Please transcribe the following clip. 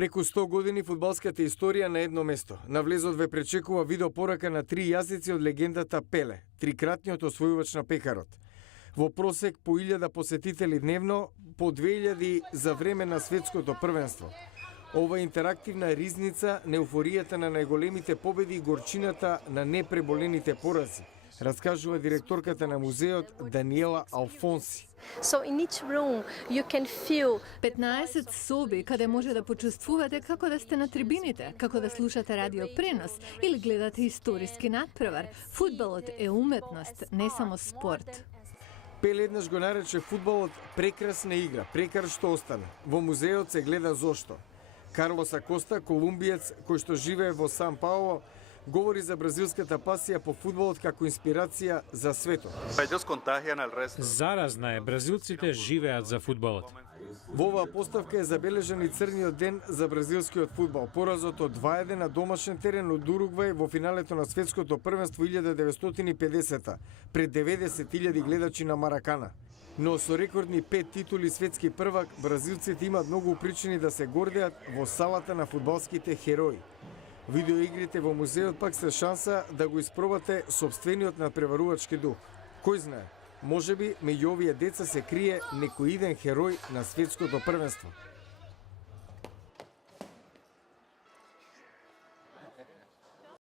Преку 100 години фудбалската историја на едно место. На влезот ве пречекува видеопорака на 3 јазици од легендата Пеле, трикратниот освојувач на пекарот. Во просек по 1000 посетители дневно, по 2000 за време на светското првенство. Ова интерактивна ризница на еуфоријата на најголемите победи и горчината на непреболените порази, раскажува директорката на музеот Даниела Алфонси. So in each room you can feel 15 соби каде може да почувствувате како да сте на трибините, како да слушате радио пренос или гледате историски натпревар. Фудбалот е уметност, не само спорт. Пеле еднаш го нарече фудбалот прекрасна игра, прекар што остане. Во музеот се гледа зошто. Карлос Акоста, колумбиец кој што живее во Сан Пауло, говори за бразилската пасија по фудбалот како инспирација за светот. Заразна е, бразилците живеат за фудбалот. Во оваа поставка е забележан и црниот ден за бразилскиот фудбал. Поразот од 2-1 на домашен терен од Уругвај во финалето на светското првенство 1950 пред 90.000 гледачи на Маракана. Но со рекордни 5 титули светски првак, бразилците имаат многу причини да се гордеат во салата на фудбалските херои. Видеоигрите во музеот пак се шанса да го испробате сопствениот надпреварувачки дух. Кој знае, можеби меѓу овие деца се крие некој иден херој на светското првенство.